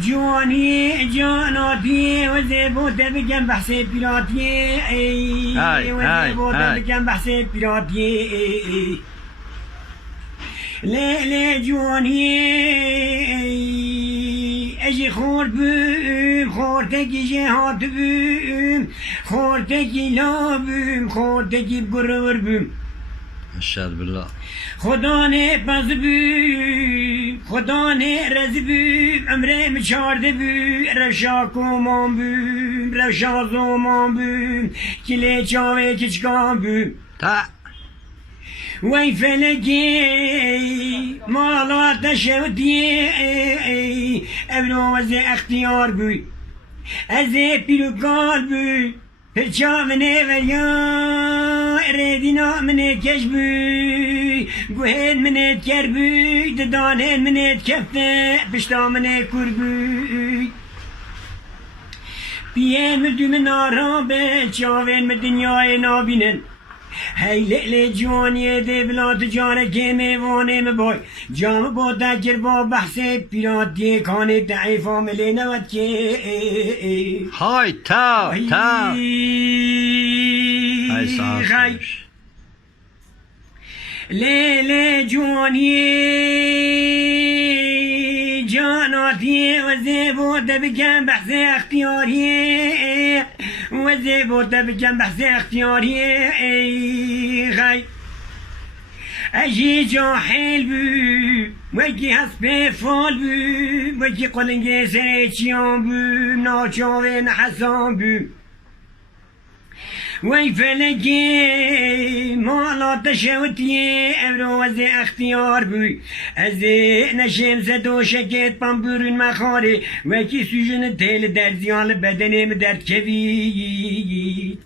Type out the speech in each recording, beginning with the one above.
جوانی جاناتی و زیبوته بگم بحث پیراتی و زیبوته بگم بحث پیراتی لیلی جوانی اجی خورد بوم خورتگی جهات بوم خورتگی لا بوم خورتگی برور بوم اشهد بالله خدا نه پس بوم خدا نه رز بوم عمره مچارده بوم رشا کومان بوم رشا زومان بوم کلی چاوه کچکان بوم تا وی فلکی مالات شودی ابروز اختیار بوی از پیروکار بوی پرچا منه وریا ردینا منه کش بوی گوهن منه کر بوی ددانن منه کفته پشتا منه کر بوی بیه مردوم نارا به چاوین به دنیای نابینن هی لیلی جوانی ده بلاد جانه که میوانه مبای جام با دکر با بحث پیراتی کانه دعیف آمله نود که های تا های سانسش لیلی جوانی جاناتی و زیبوده بکن بحث اختیاری و زیبوده بکن بحث اختیاری خی اجی جاحل بو وکی حسب فال بو وکی قلنگ سریچیان بو ناچاوین حسان بو وی فلکی مالات شوتی امروز اختیار بوی از نشم زدو شکت پامبورون مخاره وکی سوژن تیل در زیان بدنم درد کوی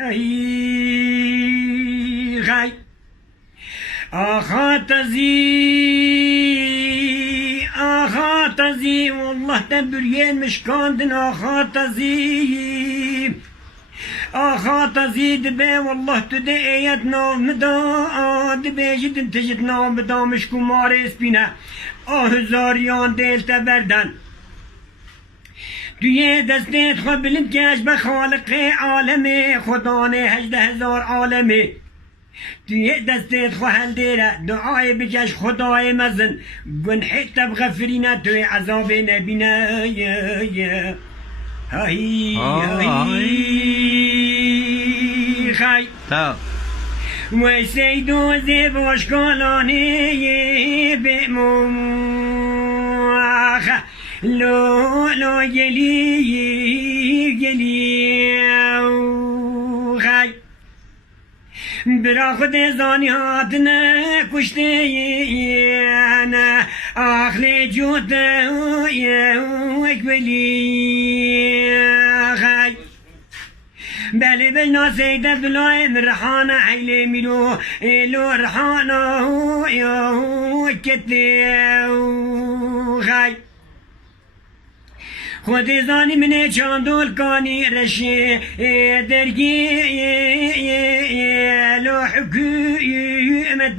ای خی آخا تزی والله تبرین مشکاندن آخا تزی آخا تزید به والله تو ده ایت نام مداد بیجید تجد نام بدامش کمار اسپینه هزاریان دل تبردن توی دستت خود بلند کش به خالق عالمه خدا نه 18,000 عالمه توی دستت خو هل دیره دعای بکش خدای مزن گنحی تب غفرینه توی عذاب نبینه هایی خی تا وی سیدو زیباش کالانه بموخ لو گلی خی برا خود زانی هاتنه کشته نه آخلی جوده اکبلی خی بله بلنا سیده بلای مرحانه حیله میرو ایلو رحانه کته خی خود زانی منه چاندول کانی رشی درگی لو حکومت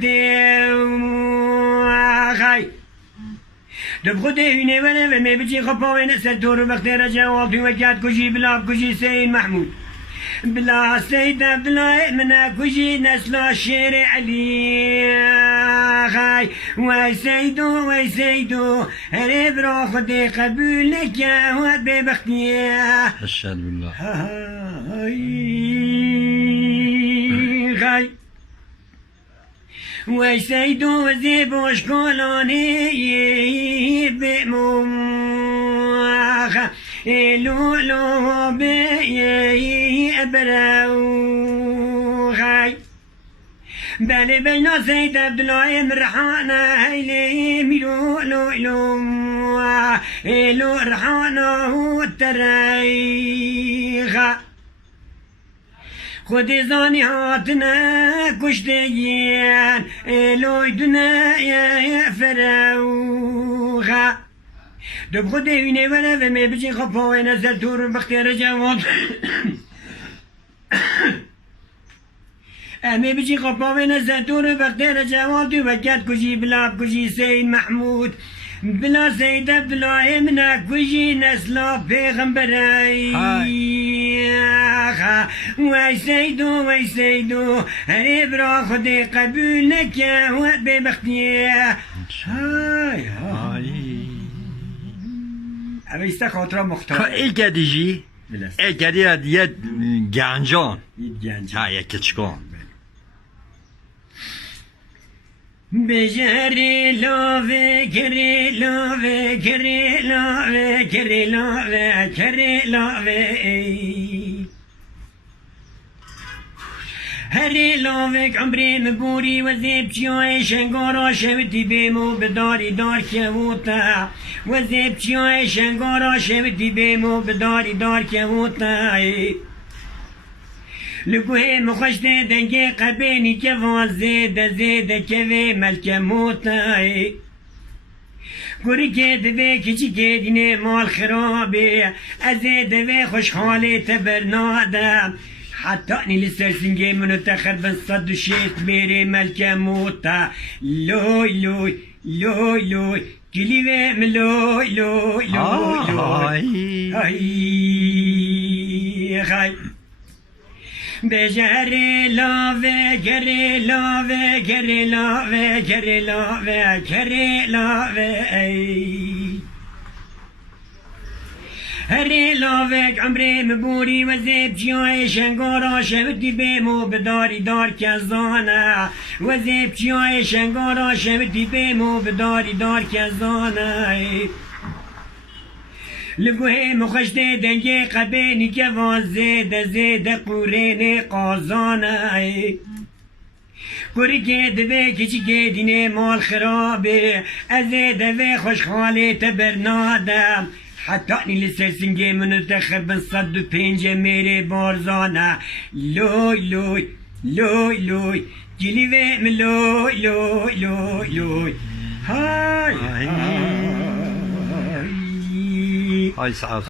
خی دب خود اینه ولی و می بچی خپاوین سر تو رو وقت رجوال تو وکت کشی بلا کشی سین محمود بلا سید بلا من کشی نسل شیر علی خی وی سیدو هر برا خود قبول نکه و ببختیه اشهد بالله خی وی سیدو زیباش کالانی بموخ لولو بی ابرو خی بله بلنا سید عبدالله مرحانه هیلی میرو لو رحانه تریخ خود زانی هاتنه کشته گین لویدونه فروخه دب خود اینه وره و می بچین خب پاوی نزل تو رو بختیر جوان امی بچی خپا و نزدور بختیر جوال تو وکت کشی بلاب کشی سید محمود بلا سید عبدالله منا کشی نسلا پیغمبرای وای سیدو هری برا خود قبول نکه و ببختیه های اویسته خاطره مختار ای گدیجی ای گدی دیگه گنجان گنج ها یکی چکان بجری لاوه کری لاوه کری لاوه کری لاوه کری لاوه هری لاوه عمری مبوری و زیب چیای شنگارا شویدی بیمو بداری دار که ووتا و زیب چیای شنگارا شویدی بیمو بداری دار که ووتا لگوه مخشته دنگه قبینی که وازده زیده که وی ملک موتای گوری که دوی کچی که دینه مال خرابه از دوی خوشحالی تبرنادم حتی نیلی سرسنگه منو تخر بن صد و شیط میره ملک موتا لوی لوی لوی لوی گلی وی ملوی لوی لوی لوی خای بجری لاوه گری لاوه گری لاوه گری لاوه گری لاوه هری لاوه عمری مبوری و زیب چیای شنگارا شودی بیمو بداری دار کزانه و زیب چیای شنگارا شودی بیمو بداری دار کزانه لگوه مخشته دنگه قبینی که وازده زیده قورین قازانه گوری که دوی کچی که دینه مال خرابه از دوی خوشحالی تبرنادم حتی نیلی سرسنگه منو تخر بن 105 میره بارزانه لوی لوی لوی لوی گلی وی لوی لوی لوی لوی های های سعاد